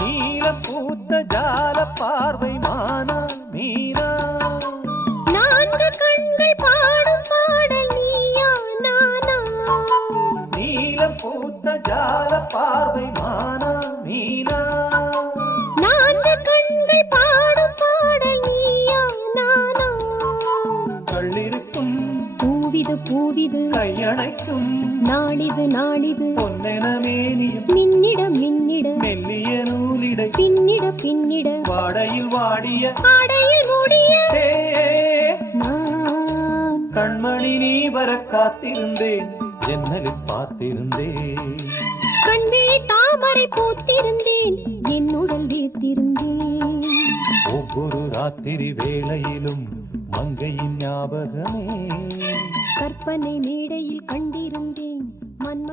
நீல பூத்த ஜால பார்வை மானா மீனா நான்கு கண்கள் பாடும் பாடல் நீயா நானா நீல பூத்த ஜால பார்வை மானா மீனா நான்கு கண்கள் பாடும் பாடல் நீயா நானா கள்ளிருக்கும் பூவிது பூவிது கையணைக்கும் நாடிது நாடிது பொன்னென மேனியும் மின்னிட மின்னிட மெல்லிய நூலிடை பின்னிட பின்னிட வாடையில் வாடிய ஆடையில் மூடிய ஏ, நான் கண்மணி நீ வர காத்திருந்தேன் ஜன்னலில் பார்த்திருந்தேன் கண்விழி தாமரை பூத்திருந்தேன் என் உடல் வீர்த்திருந்தேன் ஒவ்வொரு ராத்திரி வேளையிலும் மங்கையின் ஞாபகமே கற்பனை மேடையில் கண்டிருந்தேன் மன்ம